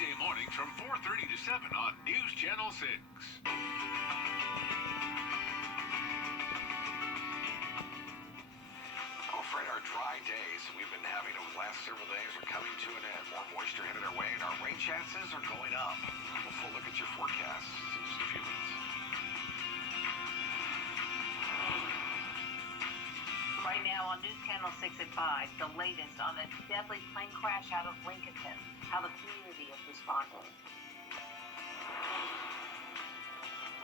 weekday mornings from 4:30 to 7 on News Channel 6. I'm afraid our dry days we've been having over the last several days are coming to an end. More moisture headed our way, and our rain chances are going up. A full look at your forecast in just a few minutes. Right now on News Channel 6 at 5, the latest on a deadly plane crash out of Lincolnton, how the community is responding.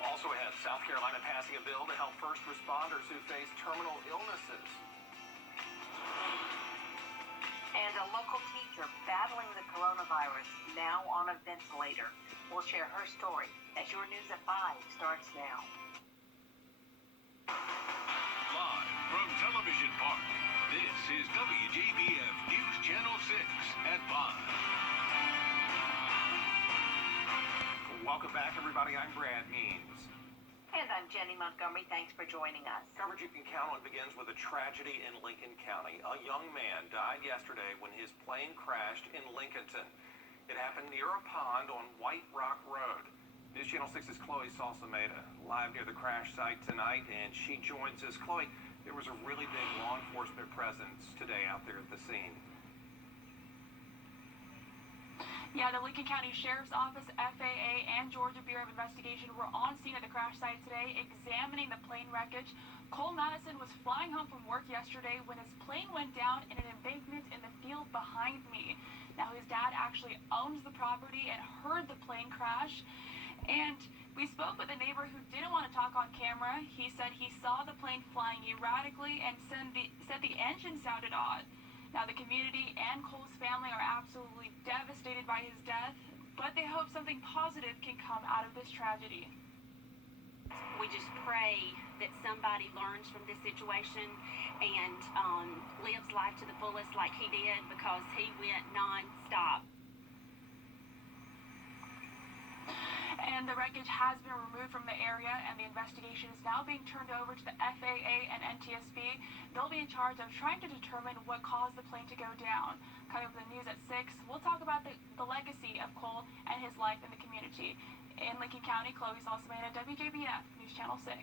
Also ahead, South Carolina passing a bill to help first responders who face terminal illnesses. And a local teacher battling the coronavirus, now on a ventilator. We'll share her story as your News at 5 starts now. Live from Television Park, this is Wjbf News Channel 6 at 5. Welcome back, everybody. I'm Brad Means. And I'm Jenny Montgomery. Thanks for joining us. Coverage you can count on begins with a tragedy in Lincoln County. A young man died yesterday when his plane crashed in Lincolnton. It happened near a pond on White Rock Road. News Channel 6's Chloe Salsameda live near the crash site tonight, and she joins us. Chloe, there was a really big law enforcement presence today out there at the scene. Yeah, the Lincoln County Sheriff's Office, FAA, and Georgia Bureau of Investigation were on scene at the crash site today examining the plane wreckage. Cole Madison was flying home from work yesterday when his plane went down in an embankment in the field behind me. Now, his dad actually owns the property and heard the plane crash. And we spoke with a neighbor who didn't want to talk on camera. He said he saw the plane flying erratically and said the engine sounded odd. Now, the community and Cole's family are absolutely devastated by his death, but they hope something positive can come out of this tragedy. We just pray that somebody learns from this situation and lives life to the fullest like he did, because he went non-stop. And the wreckage has been removed from the area, and the investigation is now being turned over to the FAA and NTSB. They'll be in charge of trying to determine what caused the plane to go down. Coming up with the news at 6, we'll talk about the legacy of Cole and his life in the community. In Lincoln County, Chloe Salsameda, WJBF, News Channel 6.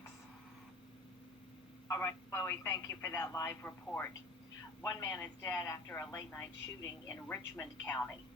All right, Chloe, thank you for that live report. One man is dead after a late-night shooting in Richmond County.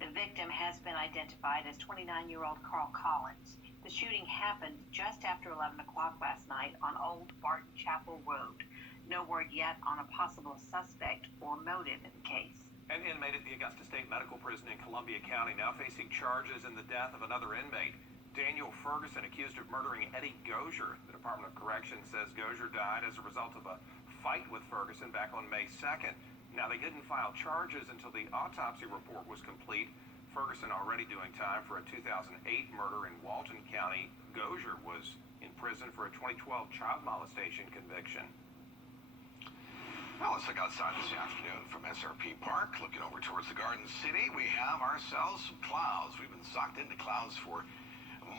The victim has been identified as 29-year-old Carl Collins. The shooting happened just after 11 o'clock last night on Old Barton Chapel Road. No word yet on a possible suspect or motive in the case. An inmate at the Augusta State Medical Prison in Columbia County now facing charges in the death of another inmate. Daniel Ferguson, accused of murdering Eddie Gozier. The Department of Corrections says Gozier died as a result of a fight with Ferguson back on May 2nd. Now, they didn't file charges until the autopsy report was complete. Ferguson already doing time for a 2008 murder in Walton County. Gozier was in prison for a 2012 child molestation conviction. Well, let's look outside this afternoon from SRP Park. Looking over towards the Garden City, we have ourselves some clouds. We've been sucked into clouds for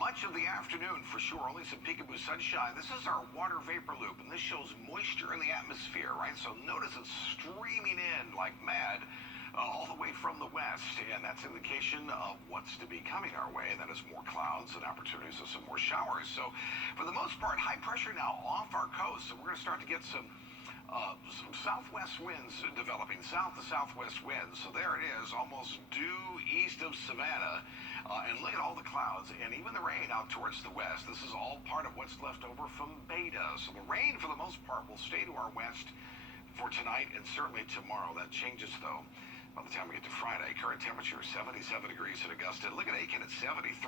much of the afternoon, for sure. Only some peekaboo sunshine. This is our water vapor loop, and this shows moisture in the atmosphere, right? So notice it's streaming in like mad all the way from the west, and that's an indication of what's to be coming our way. And that is more clouds and opportunities of some more showers. So for the most part, high pressure now off our coast, so we're going to start to get some southwest winds developing, south to southwest winds. So there it is, almost due east of Savannah. And look at all the clouds and even the rain out towards the west. This is all part of what's left over from Beta. So the rain, for the most part, will stay to our west for tonight and certainly tomorrow. That changes, though, by the time we get to Friday. Current temperature is 77 degrees at Augusta. Look at Aiken at 73.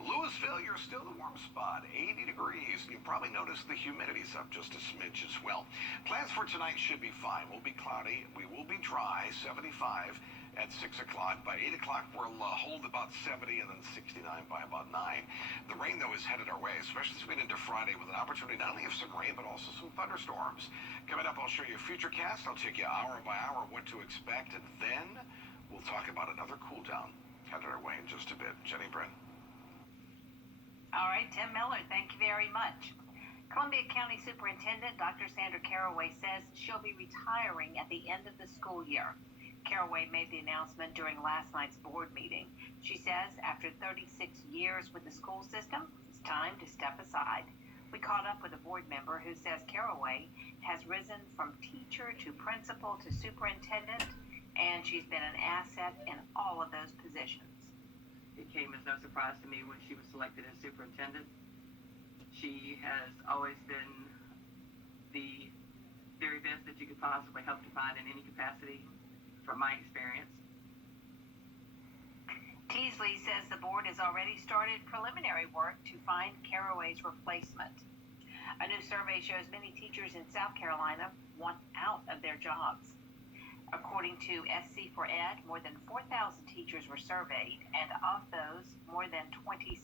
Louisville, you're still the warm spot, 80 degrees. You probably noticed the humidity's up just a smidge as well. Plans for tonight should be fine. We'll be cloudy. We will be dry, 75 at 6 o'clock. By 8 o'clock, we'll hold about 70 and then 69 by about 9. The rain, though, is headed our way, especially as we get into Friday with an opportunity not only of some rain, but also some thunderstorms. Coming up, I'll show you a futurecast. I'll take you hour by hour what to expect, and then we'll talk about another cool down headed our way in just a bit. Jenny Bryn. All right, Tim Miller, thank you very much. Columbia County Superintendent Dr. Sandra Caraway says she'll be retiring at the end of the school year. Caraway made the announcement during last night's board meeting. She says after 36 years with the school system, it's time to step aside. We caught up with a board member who says Caraway has risen from teacher to principal to superintendent, and she's been an asset in all of those positions. It came as no surprise to me when she was selected as superintendent. She has always been the very best that you could possibly hope to find in any capacity, from my experience. Teasley says the board has already started preliminary work to find Caraway's replacement. A new survey shows many teachers in South Carolina want out of their jobs. According to SC for Ed, more than 4,000 teachers were surveyed, and of those, more than 27%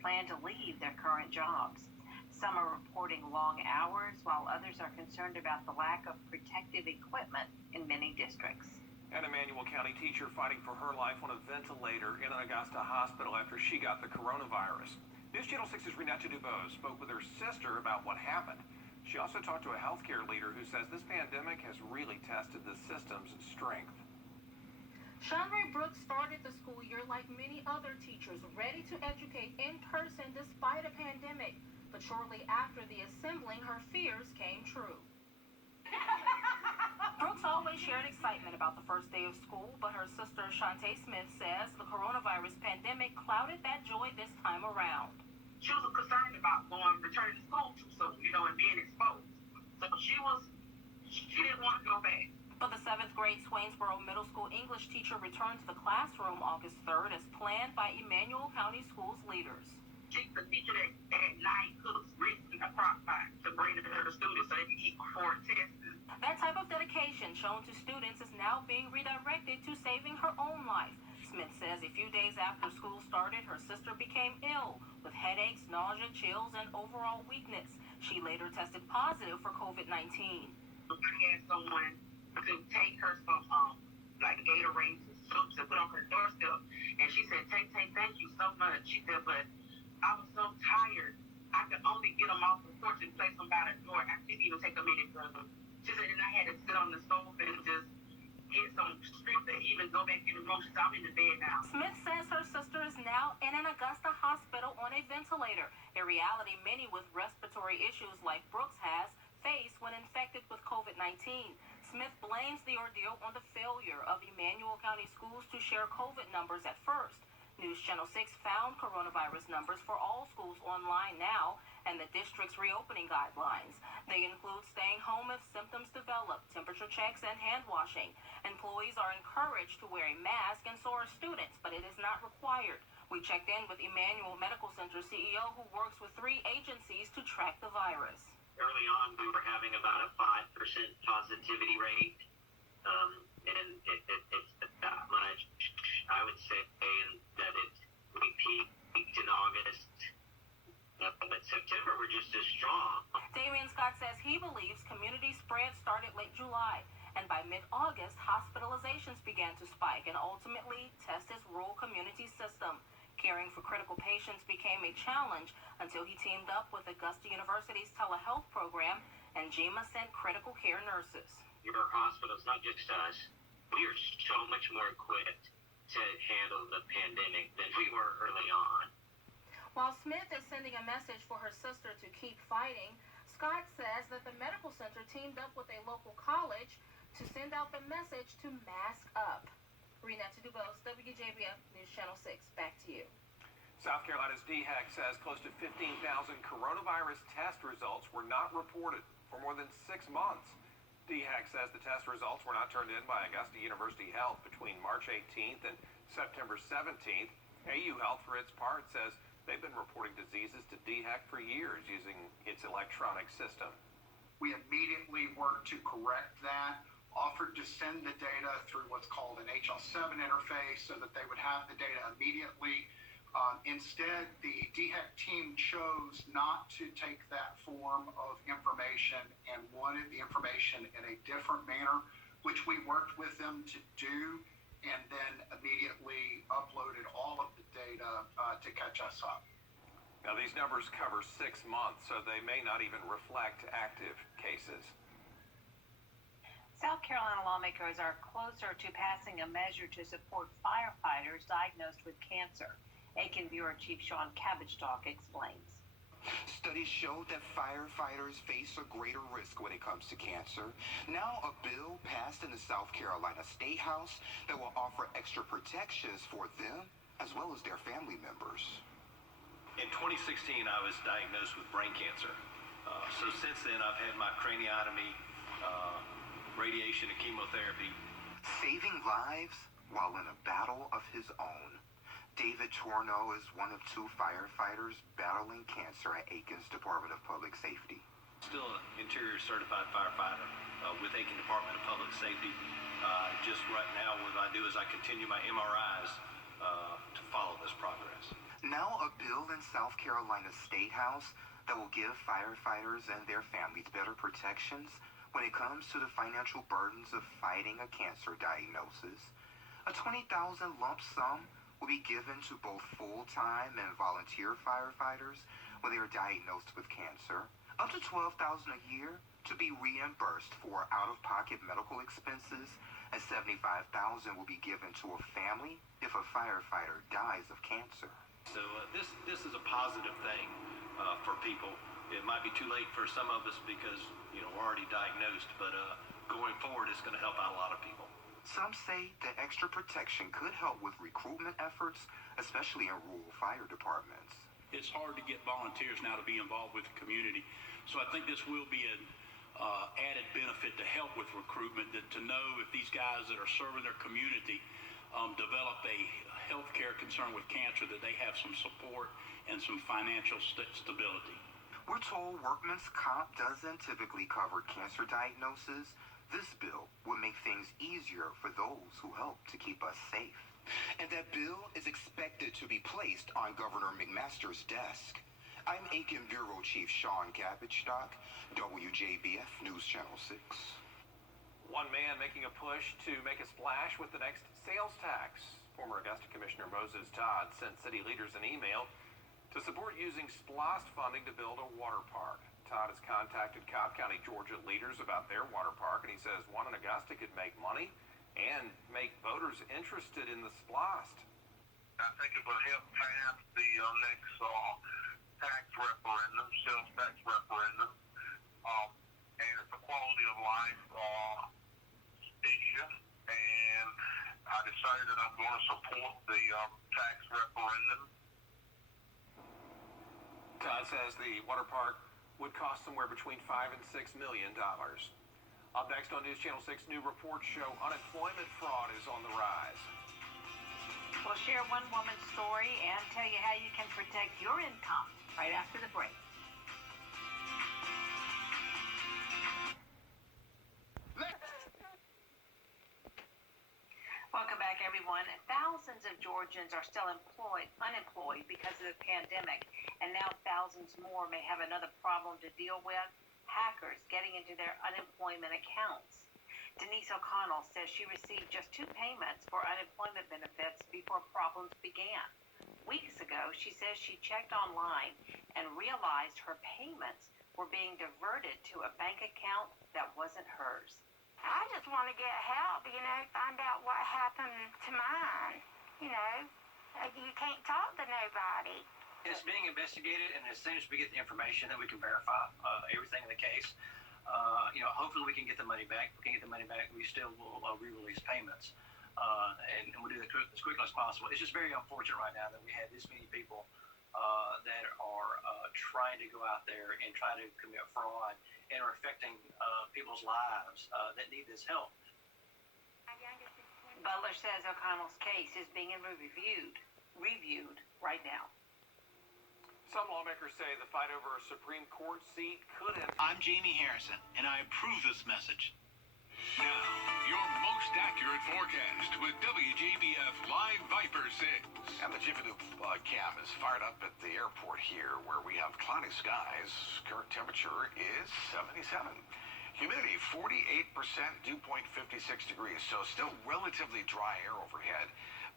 plan to leave their current jobs. Some are reporting long hours, while others are concerned about the lack of protective equipment in many districts. An Emmanuel County teacher fighting for her life on a ventilator in an Augusta hospital after she got the coronavirus. News Channel 6's Renetta Dubose spoke with her sister about what happened. She also talked to a healthcare leader who says this pandemic has really tested the system's strength. Shanray Brooks started the school year like many other teachers, ready to educate in person despite a pandemic. But shortly after the assembling, her fears came true. Brooks always shared excitement about the first day of school, but her sister Shantae Smith says the coronavirus pandemic clouded that joy this time around. She was concerned about returning to school too soon, and being exposed. So she didn't want to go back. But the 7th grade Swainsboro Middle School English teacher returned to the classroom August 3rd as planned by Emmanuel County Schools leaders. She's the teacher that at night cooks grits in a crock pot to bring to her students so they can eat before tests. That type of dedication shown to students is now being redirected to saving her own life. Smith says a few days after school started, her sister became ill with headaches, nausea, chills, and overall weakness. She later tested positive for COVID-19. I had someone to take her some like Gatorade soups and put on her doorstep, and she said, "Thank you so much." She said, "But I was so tired, I could only get them off the porch and place them by the door. I couldn't even take them any further." She said, "And I had to sit on the sofa and just get some strength to even go back in the room." She said, "I'm in the bed now." Smith says her sister is now in an Augusta hospital on a ventilator, a reality many with respiratory issues like Brooks has faced when infected with COVID-19. Smith blames the ordeal on the failure of Emmanuel County schools to share COVID numbers at first. News Channel 6 found coronavirus numbers for all schools online now and the district's reopening guidelines. They include staying home if symptoms develop, temperature checks, and hand washing. Employees are encouraged to wear a mask, and so are students, but it is not required. We checked in with Emmanuel Medical Center CEO who works with 3 agencies to track the virus. Early on, we were having about a 5% positivity rate, and it's that much. I would say that we peaked in August, but September we're just as strong. Damian Scott says he believes community spread started late July, and by mid-August, hospitalizations began to spike and ultimately test his rural community system. Caring for critical patients became a challenge until he teamed up with Augusta University's telehealth program, and GEMA sent critical care nurses. Your hospitals, not just us, we are so much more equipped to handle the pandemic than we were early on. While Smith is sending a message for her sister to keep fighting, Scott says that the medical center teamed up with a local college to send out the message to mask up. Renetta Dubose, WJBF News Channel 6. Back to you. South Carolina's DHEC says close to 15,000 coronavirus test results were not reported for more than 6 months. DHEC says the test results were not turned in by Augusta University Health between March 18th and September 17th. AU Health, for its part, says they've been reporting diseases to DHEC for years using its electronic system. We immediately worked to correct that, offered to send the data through what's called an HL7 interface so that they would have the data immediately. Instead, the DHEC team chose not to take that form of information and wanted the information in a different manner, which we worked with them to do, and then immediately uploaded all of the data to catch us up. Now, these numbers cover 6 months, so they may not even reflect active cases. South Carolina lawmakers are closer to passing a measure to support firefighters diagnosed with cancer. Aiken Bureau Chief Sean Cabbage-Talk explains. Studies show that firefighters face a greater risk when it comes to cancer. Now a bill passed in the South Carolina State House that will offer extra protections for them as well as their family members. In 2016, I was diagnosed with brain cancer. So since then, I've had my craniotomy, radiation and chemotherapy. Saving lives while in a battle of his own. David Torno is one of 2 firefighters battling cancer at Aiken's Department of Public Safety. Still an interior certified firefighter with Aiken Department of Public Safety. Just right now, what I do is I continue my MRIs to follow this progress. Now a bill in South Carolina State House that will give firefighters and their families better protections when it comes to the financial burdens of fighting a cancer diagnosis. A $20,000 lump sum will be given to both full-time and volunteer firefighters when they are diagnosed with cancer. Up to $12,000 a year to be reimbursed for out-of-pocket medical expenses, and $75,000 will be given to a family if a firefighter dies of cancer. So this is a positive thing for people. It might be too late for some of us because, we're already diagnosed, but going forward, it's going to help out a lot of people. Some say that extra protection could help with recruitment efforts, especially in rural fire departments. It's hard to get volunteers now to be involved with the community. So I think this will be an added benefit to help with recruitment, to know if these guys that are serving their community develop a healthcare concern with cancer, that they have some support and some financial stability. We're told workman's comp doesn't typically cover cancer diagnoses. This bill would make things easier for those who help to keep us safe. And that bill is expected to be placed on Governor McMaster's desk. I'm Aiken Bureau Chief Sean Cabbage-Talk, Wjbf News Channel 6. One man making a push to make a splash with the next sales tax. Former Augusta Commissioner Moses Todd sent city leaders an email to support using SPLOST funding to build a water park. Todd has contacted Cobb County, Georgia leaders about their water park, and he says one in Augusta could make money and make voters interested in the SPLOST. I think it will help pass the next tax referendum, sales tax referendum, and it's a quality of life issue, and I decided that I'm going to support the tax referendum. Todd says the water park would cost somewhere between $5 and $6 million. Up next on News Channel 6, new reports show unemployment fraud is on the rise. We'll share one woman's story and tell you how you can protect your income right after the break. Welcome back, everyone. Thousands of Georgians are still unemployed because of the pandemic, and now thousands more may have another problem to deal with: hackers getting into their unemployment accounts. Denise O'Connell says she received just 2 payments for unemployment benefits before problems began. Weeks ago, she says she checked online and realized her payments were being diverted to a bank account that wasn't hers. I just want to get help, find out what happened to mine. You can't talk to nobody. It's being investigated, and as soon as we get the information that we can verify everything in the case, hopefully we can get the money back. If we can get the money back, we still will re-release payments, and we'll do that as quickly as possible. It's just very unfortunate right now that we have this many people that are trying to go out there and try to commit fraud and are affecting people's lives that need this help. Butler says O'Connell's case is being reviewed right now. Some lawmakers say the fight over a Supreme Court seat could have... I'm Jamie Harrison, and I approve this message. Now, your most accurate forecast with WJBF Live Viper 6. And the Jiffy Lube cam is fired up at the airport here, where we have cloudy skies. Current temperature is 77. Humidity 48%, dew point 56 degrees, so still relatively dry air overhead.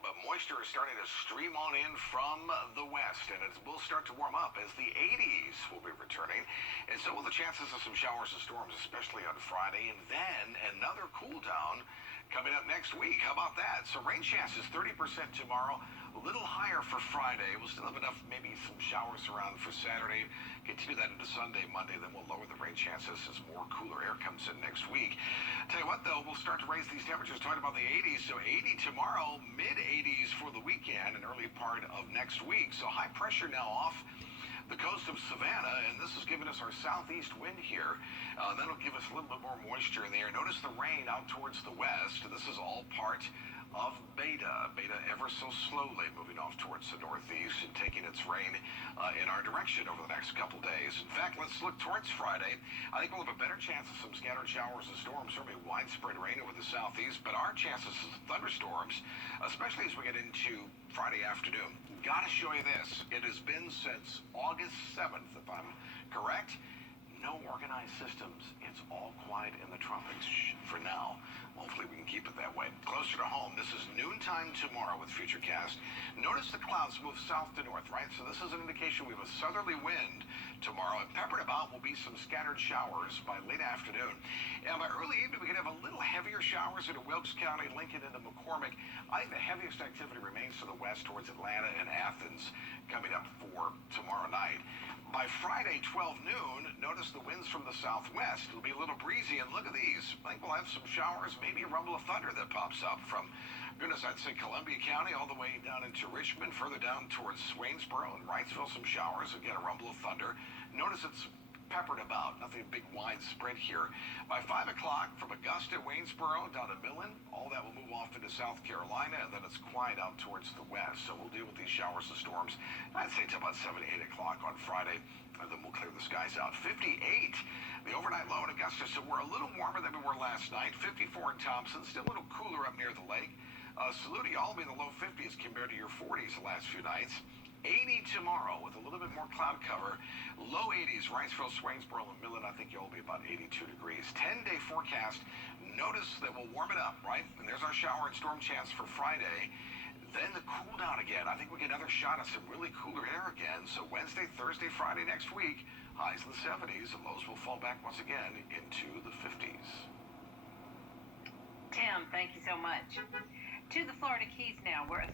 But moisture is starting to stream on in from the west, and it will start to warm up as the 80s will be returning. And so will the chances of some showers and storms, especially on Friday. And then another cool down coming up next week. How about that? So rain chances 30% tomorrow, a little higher for Friday. We'll still have enough, maybe some showers around for Saturday. Continue that into Sunday, Monday, then we'll lower the rain chances as more cooler air comes in next week. Tell you what, though, we'll start to raise these temperatures, talking about the 80s. So 80 tomorrow, mid-80s for the weekend and early part of next week. So high pressure now off the coast of Savannah, and this is giving us our southeast wind here. That'll give us a little bit more moisture in the air. Notice the rain out towards the west. This is all part of Beta. Beta ever so slowly moving off towards the northeast and taking its rain in our direction over the next couple days. In fact, let's look towards Friday. I think we'll have a better chance of some scattered showers and storms, certainly widespread rain over the southeast, but our chances of thunderstorms, especially as we get into Friday afternoon. Gotta show you this. It has been since August 7th, if I'm correct. No organized systems. It's all quiet in the tropics for now. Hopefully we can keep it that way. Closer to home, this is noontime tomorrow with Futurecast. Notice the clouds move south to north, right? So this is an indication we have a southerly wind tomorrow. And peppered about will be some scattered showers by late afternoon. And by early evening, we can have a little heavier showers into Wilkes County, Lincoln, into McCormick. I think the heaviest activity remains to the west towards Atlanta and Athens coming up for tomorrow night. By Friday, 12 noon, notice the winds from the southwest. It'll be a little breezy, and look at these. I think we'll have some showers, maybe a rumble of thunder that pops up from, goodness, I'd say Columbia County all the way down into Richmond, further down towards Waynesboro and Wrightsville, some showers. Again, a rumble of thunder. Notice it's peppered about, nothing big widespread here. By 5 o'clock, from Augusta, Waynesboro, down to Millen, all that will move off into South Carolina, and then it's quiet out towards the west. So we'll deal with these showers and storms, I'd say, till about 7, 8 o'clock on Friday, and then we'll clear the skies out. 58, the overnight low in Augusta, so we're a little warmer than we were last night. 54 in Thompson, still a little cooler up near the lake. Salute y'all, be in the low 50s compared to your 40s the last few nights. 80 tomorrow with a little bit more cloud cover. Low 80s, Wrightsville, Swainsboro, and Millen. I think you'll be about 82 degrees. 10-day forecast. Notice that we'll warm it up, right? And there's our shower and storm chance for Friday. Then the cool down again. I think we get another shot at some really cooler air again. So Wednesday, Thursday, Friday next week, highs in the 70s, and lows will fall back once again into the 50s. Tim, thank you so much. To the Florida Keys now, where a